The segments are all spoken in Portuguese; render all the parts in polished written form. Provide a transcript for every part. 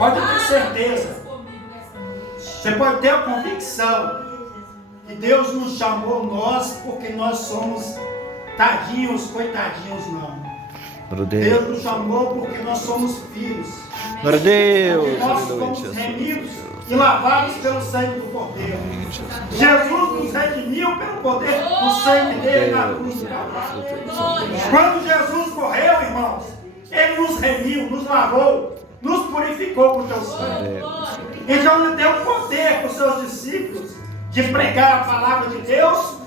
Pode ter certeza. Você pode ter a convicção que Deus nos chamou nós porque nós somos tadinhos, coitadinhos não. Deus nos chamou porque nós somos filhos. Glória a Deus. Porque nós somos remidos e lavados pelo sangue do Cordeiro. Jesus nos redimiu pelo poder do sangue dele na cruz do Calvário. Quando Jesus morreu, irmãos, ele nos remiu, nos lavou, nos purificou com o teu sangue. Então ele deu poder para os seus discípulos de pregar a palavra de Deus,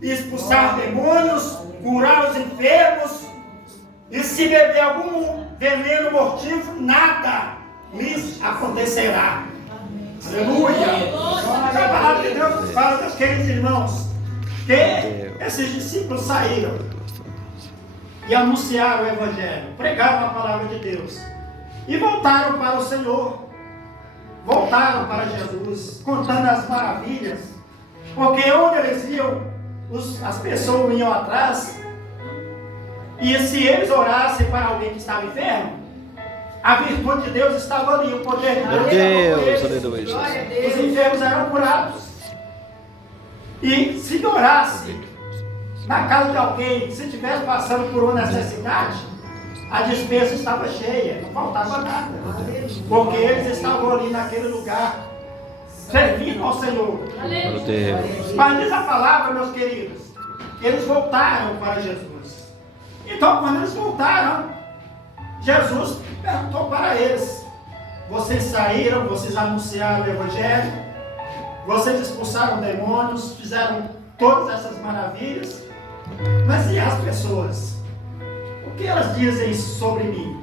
expulsar demônios, curar os enfermos. E se beber algum veneno mortífero, nada lhes acontecerá. Aleluia! A palavra de Deus fala, meus queridos irmãos, que esses discípulos saíram e anunciaram o Evangelho, pregaram a palavra de Deus e voltaram para o Senhor, voltaram para Jesus, contando as maravilhas, porque onde eles iam, as pessoas iam atrás. E se eles orassem para alguém que estava enfermo, a virtude de Deus estava ali, o poder de Deus estava com eles. Os enfermos eram curados. E se orasse na casa de alguém, se estivesse passando por uma necessidade, a despensa estava cheia, não faltava nada. Porque eles estavam ali naquele lugar, servindo ao Senhor. Mas diz a palavra, meus queridos, que eles voltaram para Jesus. Então, quando eles voltaram, Jesus perguntou para eles: vocês saíram, vocês anunciaram o Evangelho, vocês expulsaram demônios, fizeram todas essas maravilhas, mas e as pessoas? O que elas dizem sobre mim?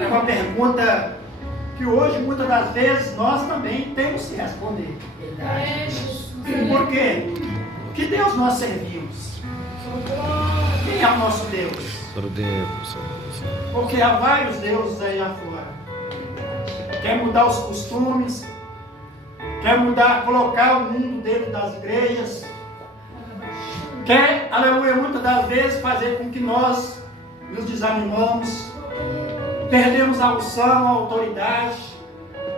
É uma pergunta que hoje, muitas das vezes, nós também temos que responder. Por quê? Que Deus nós servimos? Quem é o nosso Deus? Porque há vários deuses aí afora. Quer mudar os costumes, quer mudar, colocar o mundo dentro das igrejas, quer, aleluia, muitas das vezes fazer com que nós nos desanimamos, perdemos a unção, a autoridade.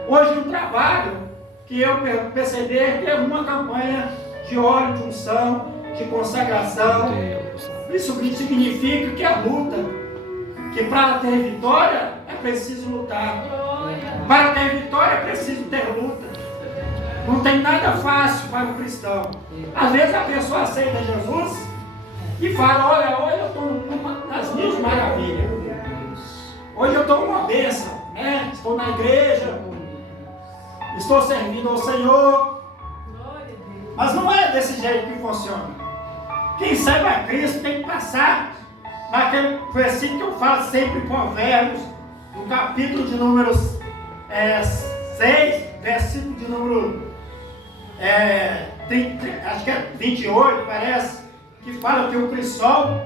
Hoje no trabalho, que eu percebi que é uma campanha de óleo de unção, de consagração. Isso significa que a luta, que para ter vitória é preciso lutar. Para ter vitória é preciso ter luta. Não tem nada fácil para o cristão. Às vezes a pessoa aceita Jesus e fala: olha, eu estou nas minhas maravilhas. Hoje eu estou uma bênção, né? Estou na igreja, estou servindo ao Senhor. Mas não é desse jeito que funciona. Quem serve a Cristo tem que passar naquele versículo que eu falo sempre em Provérbios, no capítulo de números 6, versículo de número acho que é 28, parece, que fala que o crisol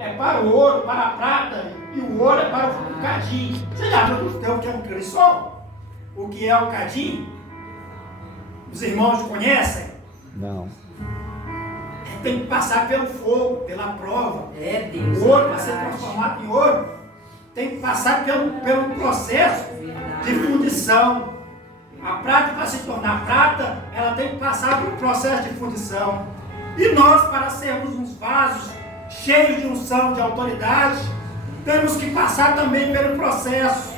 é para o ouro, para a prata, e o ouro é para o cadinho. Você já viu o que é um crisol? O que é o cadinho? Os irmãos conhecem? Não. Tem que passar pelo fogo, pela prova. Deus. O ouro, para ser transformado em ouro, tem que passar pelo processo de fundição. A prata, para se tornar prata, ela tem que passar pelo processo de fundição. E nós, para sermos uns vasos cheios de unção, de autoridade, temos que passar também pelo processo.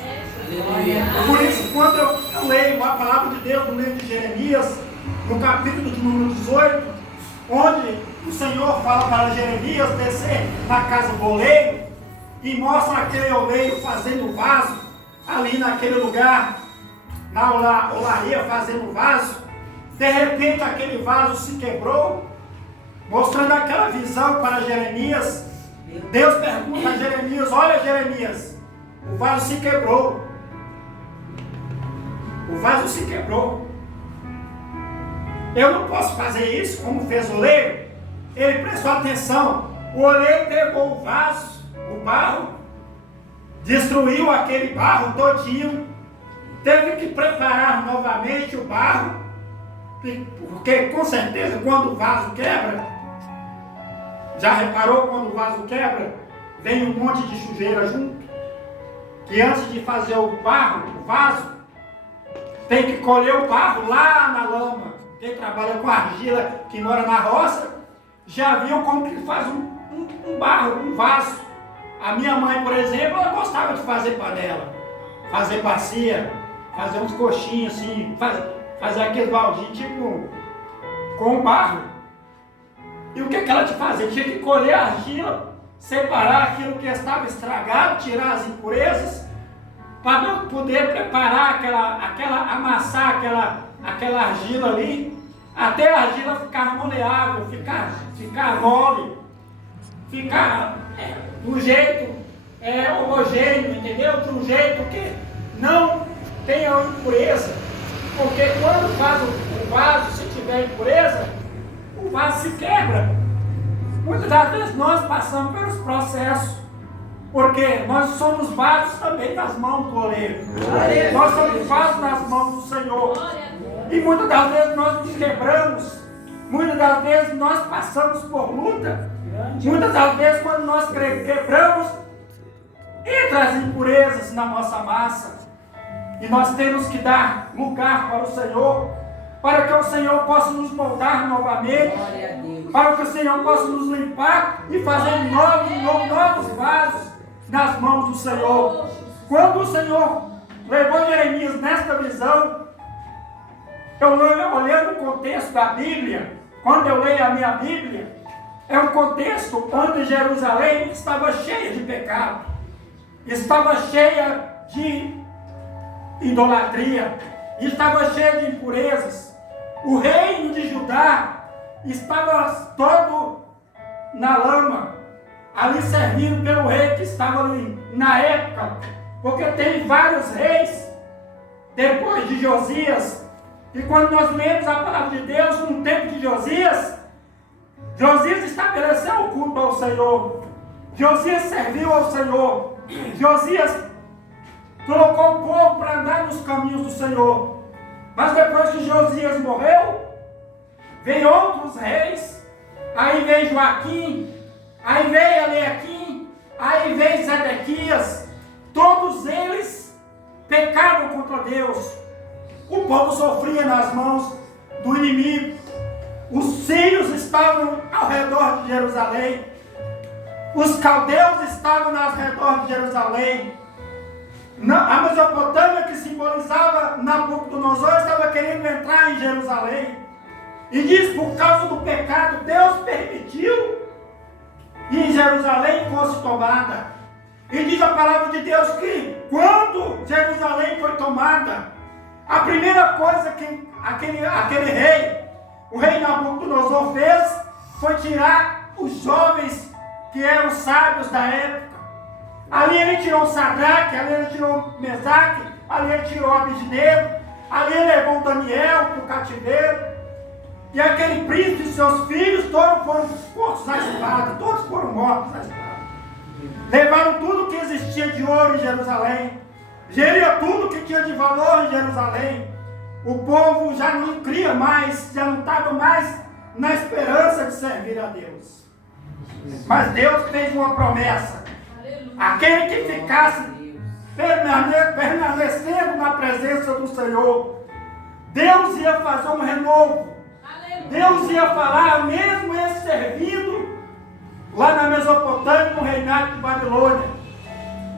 Por isso, quando eu leio a palavra de Deus no livro de Jeremias, no capítulo de número 18, onde o Senhor fala para Jeremias descer na casa do oleiro e mostra aquele oleiro fazendo vaso ali naquele lugar, na olaria fazendo vaso. De repente aquele vaso se quebrou, mostrando aquela visão para Jeremias. Deus pergunta a Jeremias: olha, Jeremias, o vaso se quebrou. O vaso se quebrou. Eu não posso fazer isso como fez o oleiro. Ele prestou atenção. O oleiro pegou o vaso, o barro, destruiu aquele barro todinho, teve que preparar novamente o barro, porque com certeza quando o vaso quebra, já reparou quando o vaso quebra, vem um monte de sujeira junto? que antes de fazer o barro, o vaso, tem que colher o barro lá na lama. Quem trabalha com argila, que mora na roça, já viu como que faz um barro, um vaso. A minha mãe, por exemplo, ela gostava de fazer panela, fazer bacia, fazer uns coxinhos assim, fazer aquele baldinho tipo com barro. E o que ela tinha que fazer? Tinha que colher a argila, separar aquilo que estava estragado, tirar as impurezas, para poder preparar amassar aquela argila ali, até a argila ficar moleável, ficar mole, ficar do jeito homogêneo, entendeu? De um jeito que não tenha impureza, porque quando faz o vaso, se tiver impureza, o vaso se quebra. Muitas das vezes nós passamos pelos processos, porque nós somos vasos também nas mãos do oleiro. Nós somos vasos nas mãos do Senhor. E muitas das vezes nós nos quebramos, muitas das vezes nós passamos por luta, muitas das vezes quando nós quebramos, entram as impurezas na nossa massa. E nós temos que dar lugar para o Senhor, para que o Senhor possa nos moldar novamente, para que o Senhor possa nos limpar e fazer novos vasos nas mãos do Senhor. Quando o Senhor levou Jeremias nesta visão, eu olhando o contexto da Bíblia, quando eu leio a minha Bíblia, é um contexto onde Jerusalém estava cheia de pecado, estava cheia de idolatria, estava cheia de impurezas. O reino de Judá estava todo na lama, ali servindo pelo rei que estava ali na época, porque tem vários reis depois de Josias. E quando nós lemos a palavra de Deus no tempo de Josias estabeleceu o culto ao Senhor, Josias serviu ao Senhor, Josias colocou o povo para andar nos caminhos do Senhor. Mas depois que Josias morreu, veio outros reis, aí veio Joaquim, aí veio Eliaquim, aí veio Zedequias. Todos eles pecaram contra Deus. O povo sofria nas mãos do inimigo. Os sírios estavam ao redor de Jerusalém. Os caldeus estavam ao redor de Jerusalém. A Mesopotâmia, que simbolizava Nabucodonosor, estava querendo entrar em Jerusalém. E diz, por causa do pecado, Deus permitiu que Jerusalém fosse tomada. E diz a palavra de Deus que quando Jerusalém foi tomada, a primeira coisa que aquele rei, o rei Nabucodonosor, fez foi tirar os jovens que eram sábios da época. Ali ele tirou Sadraque, ali ele tirou Mesaque, ali ele tirou Abednego, ali ele levou Daniel para o cativeiro. E aquele príncipe e seus filhos todos foram mortos na espada, todos foram mortos na espada. Levaram tudo que existia de ouro em Jerusalém, geriam tudo que tinha de valor em Jerusalém. O povo já não cria mais, já não estava mais na esperança de servir a Deus. Mas Deus fez uma promessa: aquele que ficasse permanecendo na presença do Senhor, Deus ia fazer um renovo. Deus ia falar, mesmo ele servindo lá na Mesopotâmia, no reinado de Babilônia,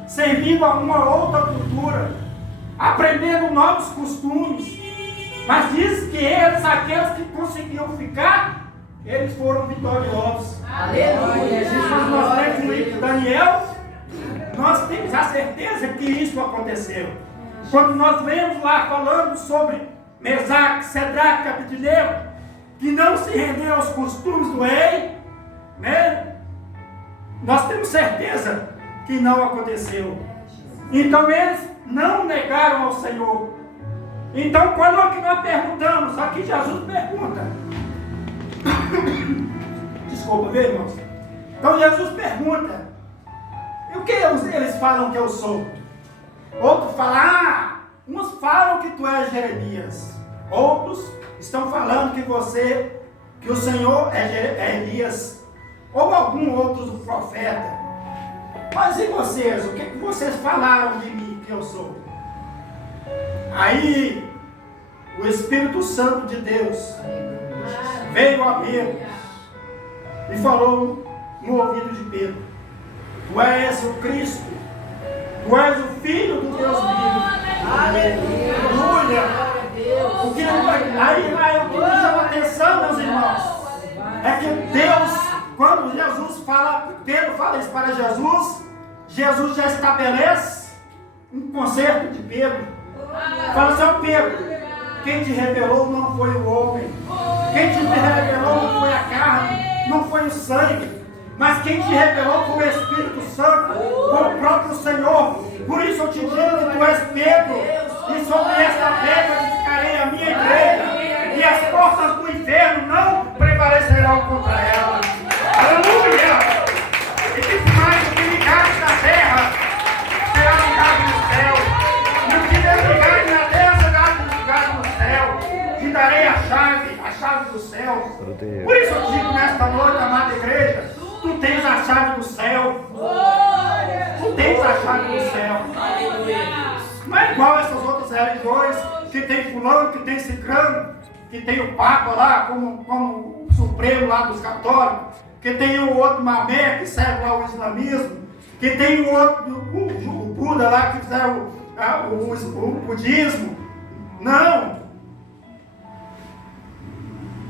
servindo a uma outra cultura, aprendendo novos costumes. Mas diz que aqueles que conseguiam ficar, eles foram vitoriosos. Aleluia! Jesus, nós lemos no livro de Daniel, nós temos a certeza que isso aconteceu. Quando nós lemos lá falando sobre Mesaque, Sadraque, Abednego, que não se renderam aos costumes do rei, né? Nós temos certeza que não aconteceu. Então eles não negaram ao Senhor. Então quando aqui nós perguntamos, aqui Jesus pergunta, desculpa, viu, irmãos? Então Jesus pergunta, e o que eles falam que eu sou? Outros falam, uns falam que tu és Jeremias, outros estão falando que o Senhor é Elias, ou algum outro profeta. Mas e vocês? O que vocês falaram de mim que eu sou? Aí, o Espírito Santo de Deus veio a Pedro e falou no ouvido de Pedro: Tu és o Cristo, Tu és o Filho do Deus vivo. Aleluia! O que me chama a atenção, meus irmãos, é que Deus, quando Jesus fala, Pedro fala isso para Jesus, Jesus já estabelece um concerto de Pedro. Fala assim: Pedro, quem te revelou não foi o homem, quem te revelou não foi a carne, não foi o sangue, mas quem te revelou foi o Espírito Santo, foi o próprio Senhor. Por isso eu te digo que tu és Pedro, e sobre esta pedra edificarei a minha igreja, e as portas do inferno não prevalecerão contra ela. Aleluia! E que mais o que ligares na terra será ligado no céu, e o que desligares na terra será desligado no céu. Te darei a chave do céu. Por isso eu te digo nesta noite, amada igreja, tu tens a chave do céu. Tu tens a chave do céu. Não é igual essas outras religiões que tem fulano, que tem cicrano, que tem o Papa lá como o Supremo lá dos católicos, que tem o outro Maomé que serve lá o islamismo, que tem o outro, o Buda lá que fizeram o budismo. Não!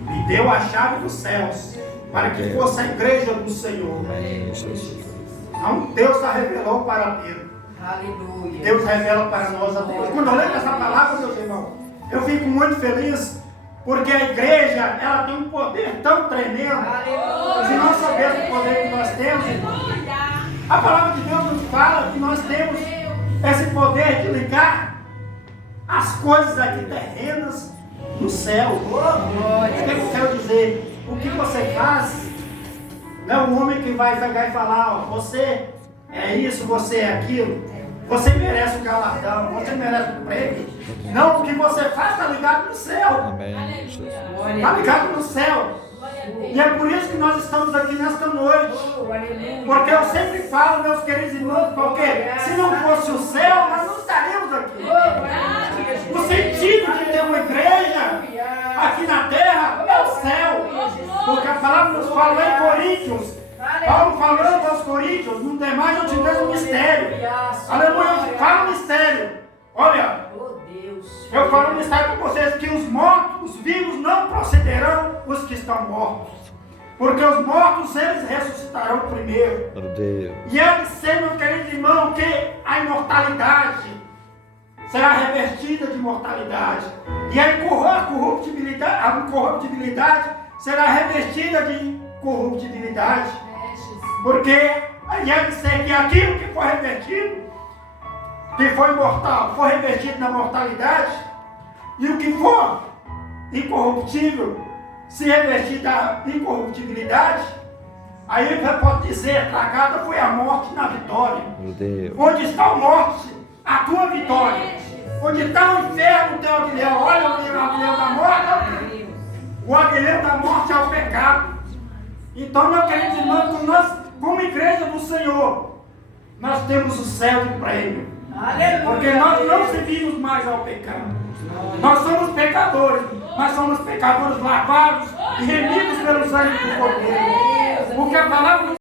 Me deu a chave dos céus para que fosse a igreja do Senhor. Então Deus a revelou para Pedro. Aleluia. Deus revela para nós até hoje. Quando eu leio essa palavra, meus irmãos, eu fico muito feliz, porque a igreja, ela tem um poder tão tremendo. Aleluia. Se nós soubermos o poder que nós temos, a palavra de Deus nos fala que nós temos esse poder de ligar as coisas aqui terrenas no céu. O que eu quero dizer? O que você faz não é o homem que vai pegar e falar: ó, você é isso, você é aquilo, você merece o galardão, você merece o prêmio. Não, o que você faz está ligado no céu. Está ligado no céu. E é por isso que nós estamos aqui nesta noite. Porque eu sempre falo, meus queridos irmãos, porque se não fosse o céu, nós não estaríamos aqui. O sentido de ter uma igreja aqui na terra é o céu. Porque a palavra nos fala lá em Coríntios, Paulo falando aos Coríntios: no demais eu te vejo um mistério. Aleluia, eu te falo um mistério. Olha, eu falo um mistério para vocês, que os mortos, os vivos não procederão os que estão mortos. Porque os mortos, eles ressuscitarão primeiro. E eles sei, meu querido irmão, que a imortalidade será revestida de mortalidade. E a incorruptibilidade será revestida de corruptibilidade. Porque aí é dizer que aquilo que foi revestido, que foi mortal, foi revestido na mortalidade, e o que for incorruptível, se revestir da incorruptibilidade, aí ele pode dizer: tragada foi a morte na vitória. Onde está a morte? A tua vitória. Onde está o inferno, o teu aguilhão? Olha o aguilhão da morte. O aguilhão da morte é o pecado. Então, meu querido irmão, nós, como igreja do Senhor, nós temos o céu de prêmio. Porque nós não servimos mais ao pecado. Nós somos pecadores, mas somos pecadores lavados e remidos pelo sangue do Cordeiro. Porque a palavra